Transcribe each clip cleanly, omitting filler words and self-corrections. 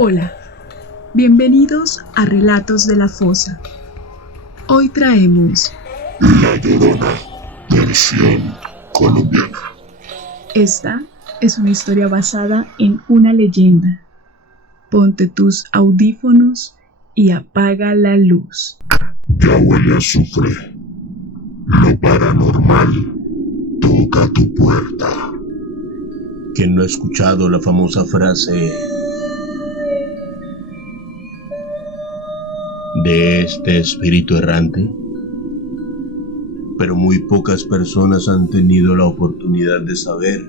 Hola, bienvenidos a Relatos de la Fosa. Hoy traemos La Llorona, versión colombiana. Esta es una historia basada en una leyenda. Ponte tus audífonos y apaga la luz. Ya huele a azufre. Lo paranormal toca tu puerta. ¿Quién no ha escuchado la famosa frase de este espíritu errante? Pero muy pocas personas han tenido la oportunidad de saber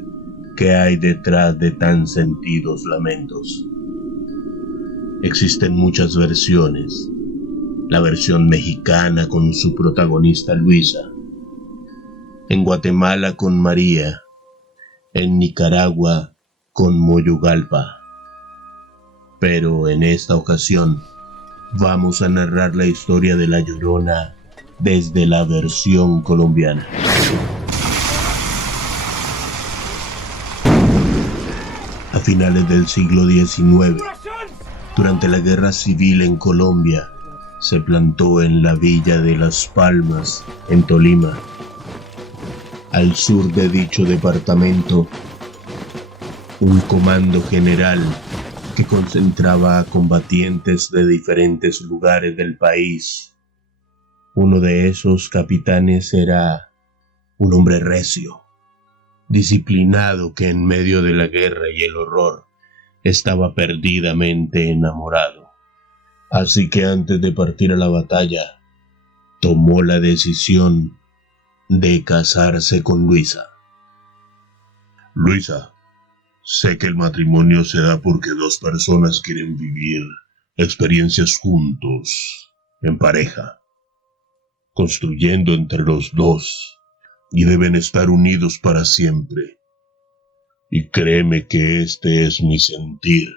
qué hay detrás de tan sentidos lamentos. Existen muchas versiones. La versión mexicana con su protagonista Luisa, en Guatemala con María, en Nicaragua con Moyogalpa. Pero en esta ocasión vamos a narrar la historia de La Llorona desde la versión colombiana. A finales del siglo XIX, durante la guerra civil en Colombia, se plantó en la villa de Las Palmas, en Tolima, al sur de dicho departamento, un comando general que concentraba a combatientes de diferentes lugares del país. Uno de esos capitanes era un hombre recio, disciplinado, que en medio de la guerra y el horror estaba perdidamente enamorado. Así que antes de partir a la batalla, tomó la decisión de casarse con Luisa. Luisa, sé que el matrimonio se da porque dos personas quieren vivir experiencias juntos, en pareja, construyendo entre los dos, y deben estar unidos para siempre. Y créeme que este es mi sentir.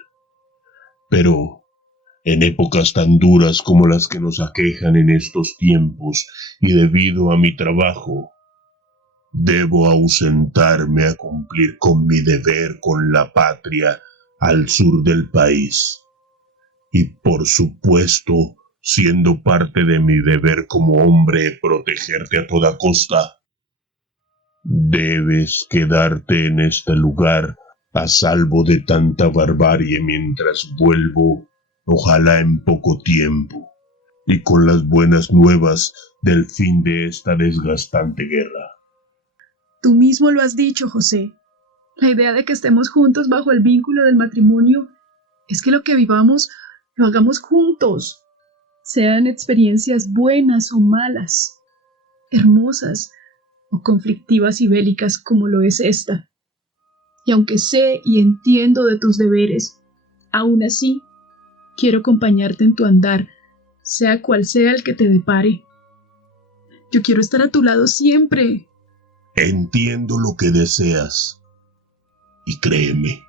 Pero en épocas tan duras como las que nos aquejan en estos tiempos, y debido a mi trabajo, debo ausentarme a cumplir con mi deber con la patria al sur del país. Y por supuesto, siendo parte de mi deber como hombre protegerte a toda costa, debes quedarte en este lugar a salvo de tanta barbarie mientras vuelvo, ojalá en poco tiempo, y con las buenas nuevas del fin de esta desgastante guerra. Tú mismo lo has dicho, José. La idea de que estemos juntos bajo el vínculo del matrimonio es que lo que vivamos lo hagamos juntos, sean experiencias buenas o malas, hermosas o conflictivas y bélicas como lo es esta. Y aunque sé y entiendo de tus deberes, aún así quiero acompañarte en tu andar, sea cual sea el que te depare. Yo quiero estar a tu lado siempre. Entiendo lo que deseas, y créeme,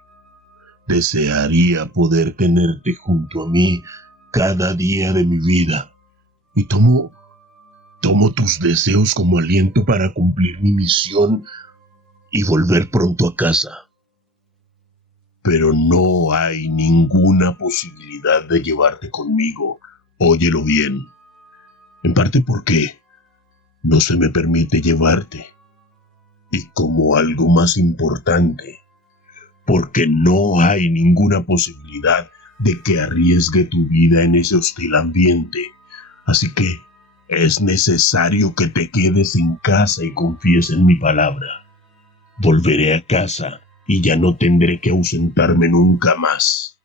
desearía poder tenerte junto a mí cada día de mi vida, y tomo tus deseos como aliento para cumplir mi misión y volver pronto a casa. Pero no hay ninguna posibilidad de llevarte conmigo, óyelo bien, en parte porque no se me permite llevarte, y como algo más importante, porque no hay ninguna posibilidad de que arriesgue tu vida en ese hostil ambiente. Así que es necesario que te quedes en casa y confíes en mi palabra. Volveré a casa y ya no tendré que ausentarme nunca más.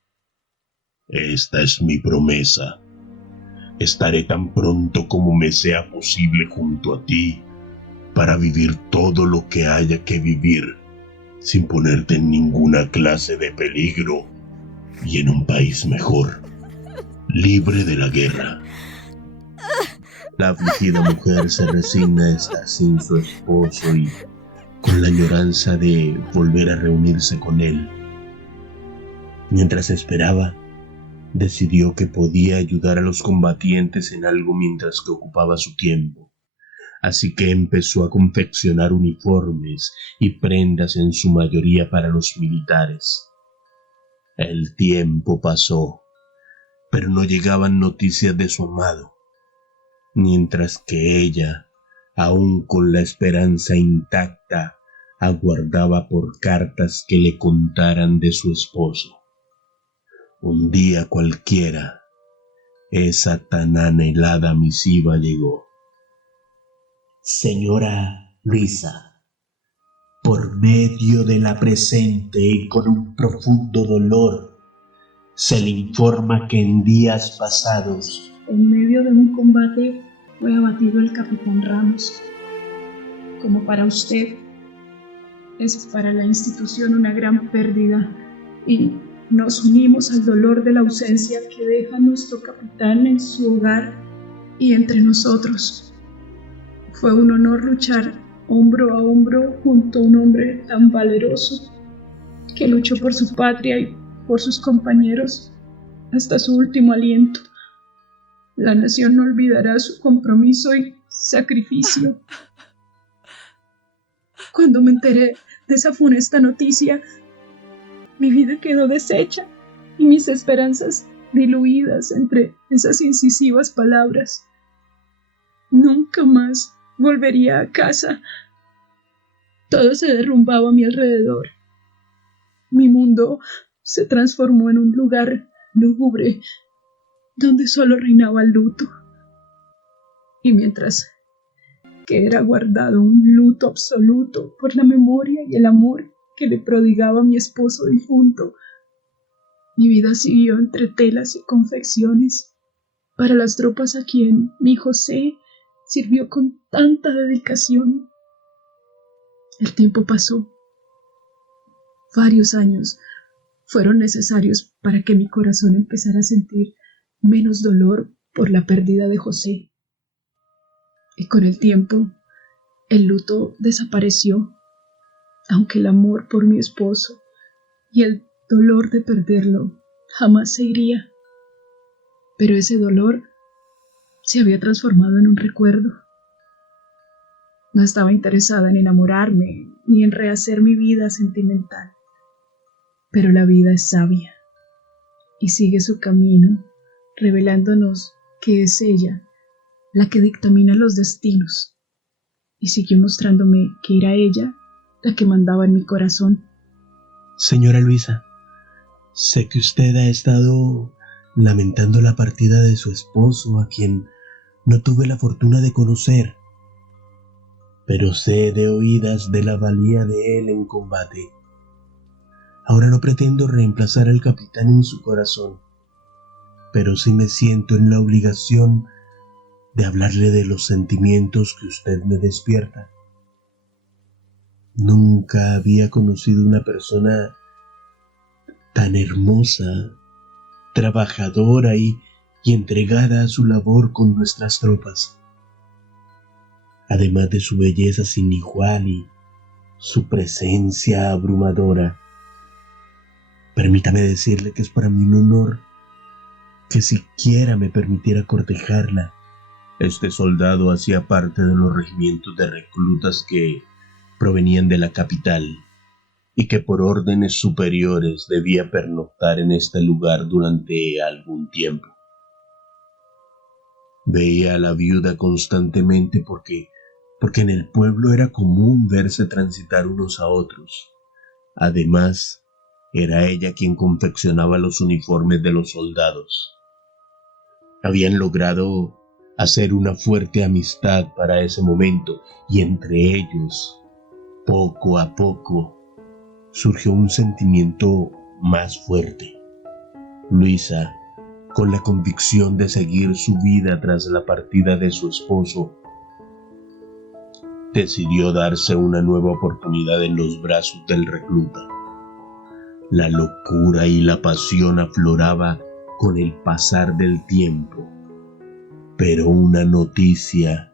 Esta es mi promesa. Estaré tan pronto como me sea posible junto a ti para vivir todo lo que haya que vivir, sin ponerte en ninguna clase de peligro, y en un país mejor, libre de la guerra. La afligida mujer se resigna a estar sin su esposo y con la añoranza de volver a reunirse con él. Mientras esperaba, decidió que podía ayudar a los combatientes en algo mientras que ocupaba su tiempo. Así que empezó a confeccionar uniformes y prendas, en su mayoría para los militares. El tiempo pasó, pero no llegaban noticias de su amado, mientras que ella, aún con la esperanza intacta, aguardaba por cartas que le contaran de su esposo. Un día cualquiera, esa tan anhelada misiva llegó. Señora Luisa, por medio de la presente y con un profundo dolor, se le informa que en días pasados, en medio de un combate, fue abatido el capitán Ramos. Como para usted, es para la institución una gran pérdida y nos unimos al dolor de la ausencia que deja nuestro capitán en su hogar y entre nosotros. Fue un honor luchar hombro a hombro junto a un hombre tan valeroso que luchó por su patria y por sus compañeros hasta su último aliento. La nación no olvidará su compromiso y sacrificio. Cuando me enteré de esa funesta noticia, mi vida quedó deshecha y mis esperanzas diluidas entre esas incisivas palabras. Nunca más volvería a casa. Todo se derrumbaba a mi alrededor. Mi mundo se transformó en un lugar lúgubre donde solo reinaba el luto. Y mientras que era guardado un luto absoluto por la memoria y el amor que le prodigaba mi esposo difunto, mi vida siguió entre telas y confecciones para las tropas a quien mi José sirvió con tanta dedicación. El tiempo pasó. Varios años fueron necesarios para que mi corazón empezara a sentir menos dolor por la pérdida de José. Y con el tiempo, el luto desapareció, aunque el amor por mi esposo y el dolor de perderlo jamás se iría. Pero ese dolor se había transformado en un recuerdo. No estaba interesada en enamorarme ni en rehacer mi vida sentimental. Pero la vida es sabia y sigue su camino, revelándonos que es ella la que dictamina los destinos, y siguió mostrándome que era ella la que mandaba en mi corazón. Señora Luisa, sé que usted ha estado lamentando la partida de su esposo, a quien no tuve la fortuna de conocer, pero sé de oídas de la valía de él en combate. Ahora no pretendo reemplazar al capitán en su corazón, pero sí me siento en la obligación de hablarle de los sentimientos que usted me despierta. Nunca había conocido una persona tan hermosa, trabajadora y entregada a su labor con nuestras tropas. Además de su belleza sin igual y su presencia abrumadora, permítame decirle que es para mí un honor que siquiera me permitiera cortejarla. Este soldado hacía parte de los regimientos de reclutas que provenían de la capital y que por órdenes superiores debía pernoctar en este lugar durante algún tiempo. Veía a la viuda constantemente porque en el pueblo era común verse transitar unos a otros. Además, era ella quien confeccionaba los uniformes de los soldados. Habían logrado hacer una fuerte amistad para ese momento y entre ellos, poco a poco, surgió un sentimiento más fuerte. Luisa, con la convicción de seguir su vida tras la partida de su esposo, decidió darse una nueva oportunidad en los brazos del recluta. La locura y la pasión afloraba con el pasar del tiempo, pero una noticia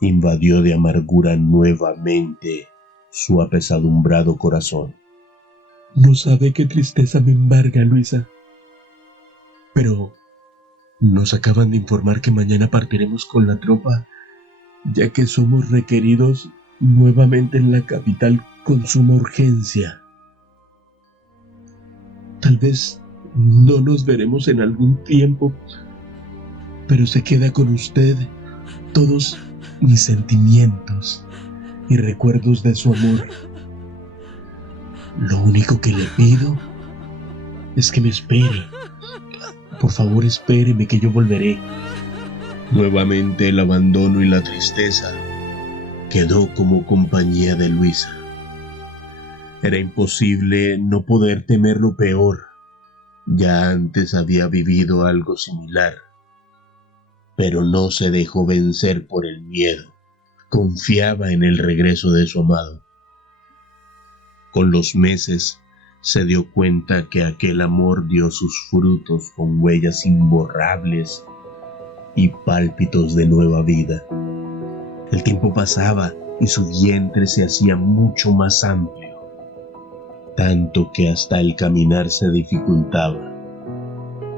invadió de amargura nuevamente su apesadumbrado corazón. No sabe qué tristeza me embarga, Luisa. Pero nos acaban de informar que mañana partiremos con la tropa, ya que somos requeridos nuevamente en la capital con suma urgencia. Tal vez no nos veremos en algún tiempo, pero se queda con usted todos mis sentimientos y recuerdos de su amor. Lo único que le pido es que me espere. Por favor, espéreme que yo volveré. Nuevamente el abandono y la tristeza quedó como compañía de Luisa. Era imposible no poder temer lo peor. Ya antes había vivido algo similar, pero no se dejó vencer por el miedo. Confiaba en el regreso de su amado. Con los meses se dio cuenta que aquel amor dio sus frutos con huellas imborrables y pálpitos de nueva vida. El tiempo pasaba y su vientre se hacía mucho más amplio, tanto que hasta el caminar se dificultaba,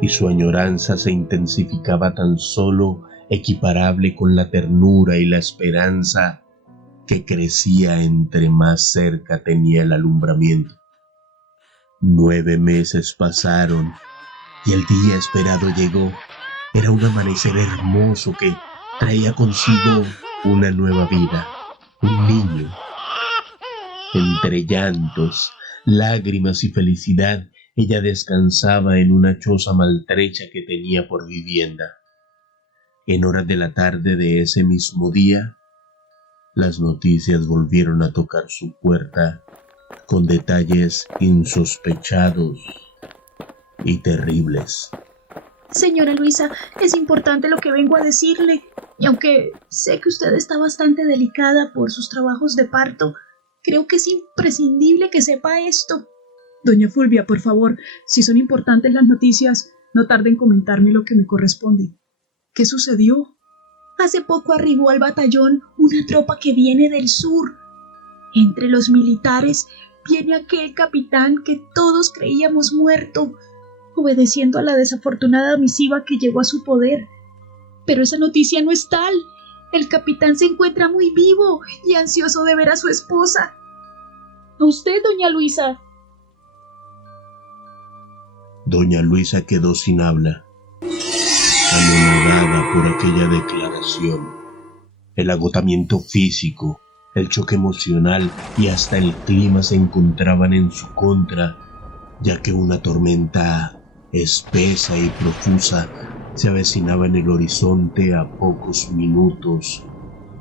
y su añoranza se intensificaba tan solo equiparable con la ternura y la esperanza que crecía entre más cerca tenía el alumbramiento. 9 meses pasaron y el día esperado llegó. Era un amanecer hermoso que traía consigo una nueva vida, un niño. Entre llantos, lágrimas y felicidad, ella descansaba en una choza maltrecha que tenía por vivienda. En horas de la tarde de ese mismo día, las noticias volvieron a tocar su puerta con detalles insospechados y terribles. Señora Luisa, es importante lo que vengo a decirle, y aunque sé que usted está bastante delicada por sus trabajos de parto, creo que es imprescindible que sepa esto. Doña Fulvia, por favor, si son importantes las noticias, no tarde en comentarme lo que me corresponde. ¿Qué sucedió? Hace poco arribó al batallón una tropa que viene del sur. Entre los militares viene aquel capitán que todos creíamos muerto, obedeciendo a la desafortunada misiva que llegó a su poder. Pero esa noticia no es tal. El capitán se encuentra muy vivo y ansioso de ver a su esposa. ¿A usted, doña Luisa? Doña Luisa quedó sin habla, anonadada por aquella declaración. El agotamiento físico, el choque emocional y hasta el clima se encontraban en su contra, ya que una tormenta espesa y profusa se avecinaba en el horizonte a pocos minutos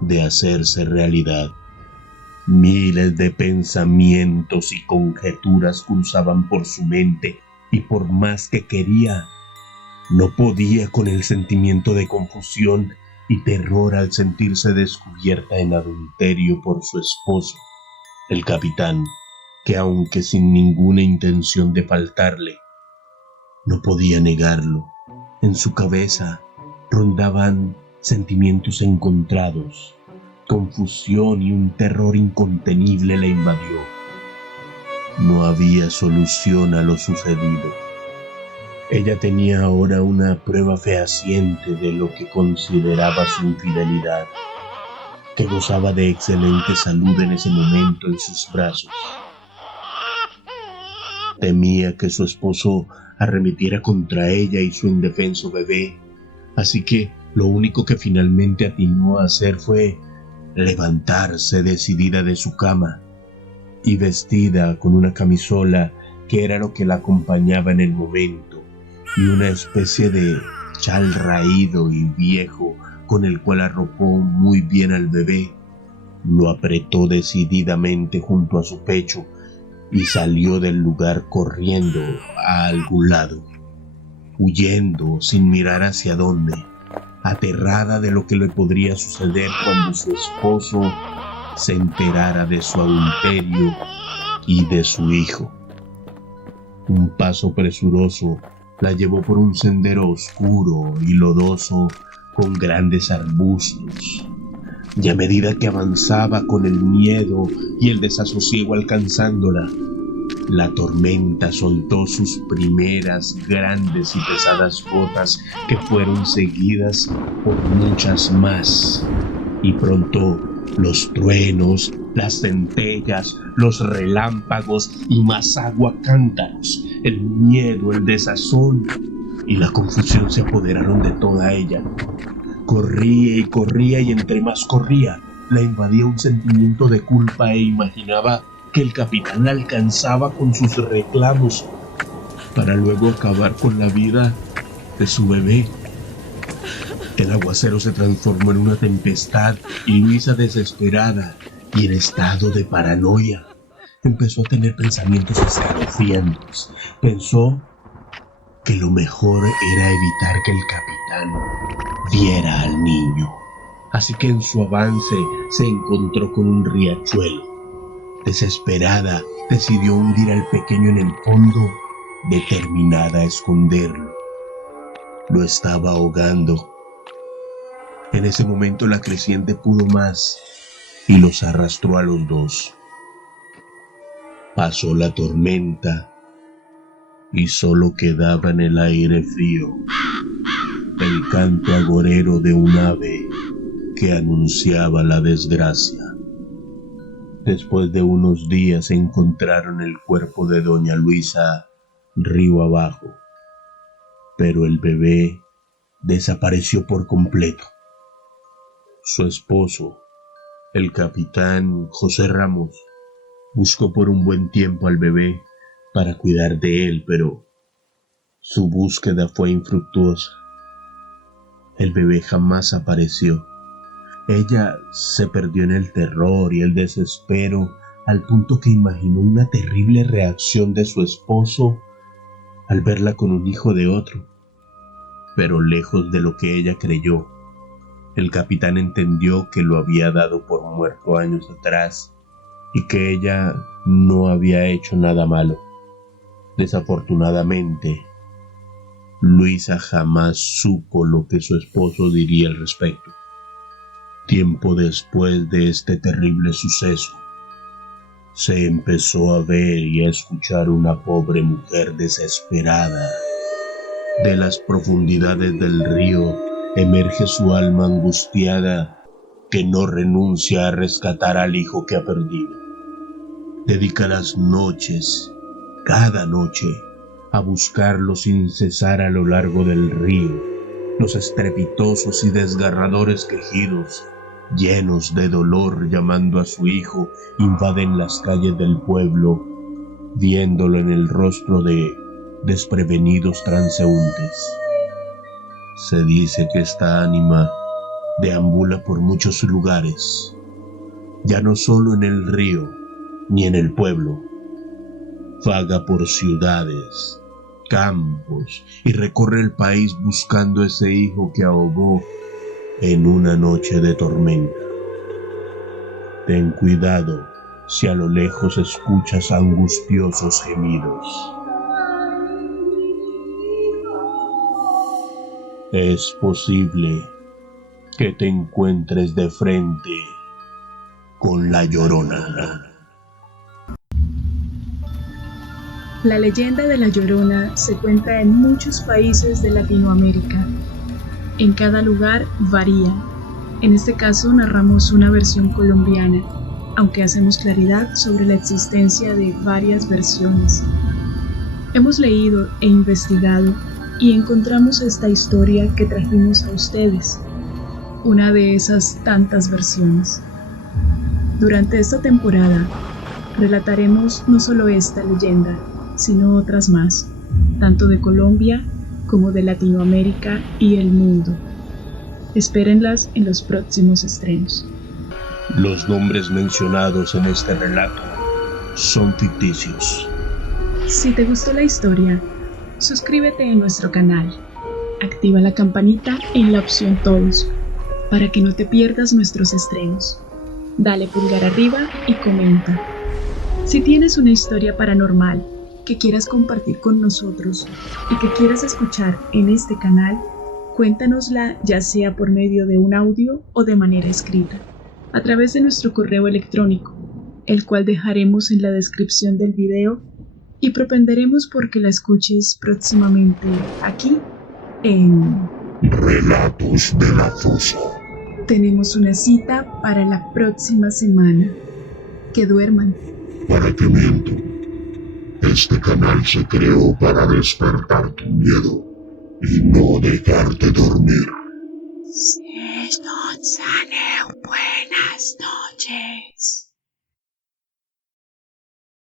de hacerse realidad. Miles de pensamientos y conjeturas cruzaban por su mente, y por más que quería, no podía con el sentimiento de confusión y terror al sentirse descubierta en adulterio por su esposo, el capitán, que aunque sin ninguna intención de faltarle, no podía negarlo. En su cabeza rondaban sentimientos encontrados, confusión y un terror incontenible la invadió. No había solución a lo sucedido. Ella tenía ahora una prueba fehaciente de lo que consideraba su infidelidad, que gozaba de excelente salud en ese momento en sus brazos. Temía que su esposo arremetiera contra ella y su indefenso bebé, así que lo único que finalmente atinó a hacer fue levantarse decidida de su cama y vestida con una camisola que era lo que la acompañaba en el momento y una especie de chal raído y viejo con el cual arropó muy bien al bebé, lo apretó decididamente junto a su pecho y salió del lugar corriendo a algún lado, huyendo sin mirar hacia dónde, aterrada de lo que le podría suceder cuando su esposo se enterara de su adulterio y de su hijo. Un paso presuroso la llevó por un sendero oscuro y lodoso con grandes arbustos, y a medida que avanzaba con el miedo y el desasosiego alcanzándola, la tormenta soltó sus primeras grandes y pesadas gotas que fueron seguidas por muchas más, y pronto los truenos Las centellas, los relámpagos y más agua a cántaros, el miedo, el desazón y la confusión se apoderaron de toda ella. Corría y corría, y entre más corría, la invadía un sentimiento de culpa e imaginaba que el capitán la alcanzaba con sus reclamos para luego acabar con la vida de su bebé. El aguacero se transformó en una tempestad y Luisa, desesperada y en estado de paranoia, empezó a tener pensamientos escalofriantes. Pensó que lo mejor era evitar que el capitán viera al niño. Así que en su avance se encontró con un riachuelo. Desesperada, decidió hundir al pequeño en el fondo, determinada a esconderlo. Lo estaba ahogando. En ese momento la creciente pudo más y los arrastró a los dos. Pasó la tormenta y solo quedaba en el aire frío el canto agorero de un ave que anunciaba la desgracia. Después de unos días encontraron el cuerpo de doña Luisa río abajo, pero el bebé desapareció por completo. Su esposo, el capitán José Ramos, buscó por un buen tiempo al bebé para cuidar de él, pero su búsqueda fue infructuosa. El bebé jamás apareció. Ella se perdió en el terror y el desespero, al punto que imaginó una terrible reacción de su esposo al verla con un hijo de otro. Pero lejos de lo que ella creyó, el capitán entendió que lo había dado por muerto años atrás y que ella no había hecho nada malo. Desafortunadamente, Luisa jamás supo lo que su esposo diría al respecto. Tiempo después de este terrible suceso, se empezó a ver y a escuchar una pobre mujer desesperada. De las profundidades del río emerge su alma angustiada que no renuncia a rescatar al hijo que ha perdido. Dedica las noches, cada noche, a buscarlo sin cesar a lo largo del río. Los estrepitosos y desgarradores quejidos, llenos de dolor llamando a su hijo, invaden las calles del pueblo, viéndolo en el rostro de desprevenidos transeúntes. Se dice que esta ánima deambula por muchos lugares, ya no solo en el río ni en el pueblo. Vaga por ciudades, campos y recorre el país buscando ese hijo que ahogó en una noche de tormenta. Ten cuidado si a lo lejos escuchas angustiosos gemidos. Es posible que te encuentres de frente con la Llorona. La leyenda de La Llorona se cuenta en muchos países de Latinoamérica. En cada lugar varía. En este caso narramos una versión colombiana, aunque hacemos claridad sobre la existencia de varias versiones. Hemos leído e investigado y encontramos esta historia que trajimos a ustedes, una de esas tantas versiones. Durante esta temporada relataremos no solo esta leyenda, sino otras más, tanto de Colombia como de Latinoamérica y el mundo. Espérenlas en los próximos estrenos. Los nombres mencionados en este relato son ficticios. Si te gustó la historia, suscríbete en nuestro canal. Activa la campanita en la opción Todos para que no te pierdas nuestros estrenos. Dale pulgar arriba y comenta. Si tienes una historia paranormal que quieras compartir con nosotros y que quieras escuchar en este canal, cuéntanosla ya sea por medio de un audio o de manera escrita, a través de nuestro correo electrónico, el cual dejaremos en la descripción del video y propenderemos porque la escuches próximamente aquí en Relatos de la Fosa. Tenemos una cita para la próxima semana. que duerman. ¿Para qué miento? Este canal se creó para despertar tu miedo y no dejarte dormir. Buenas noches.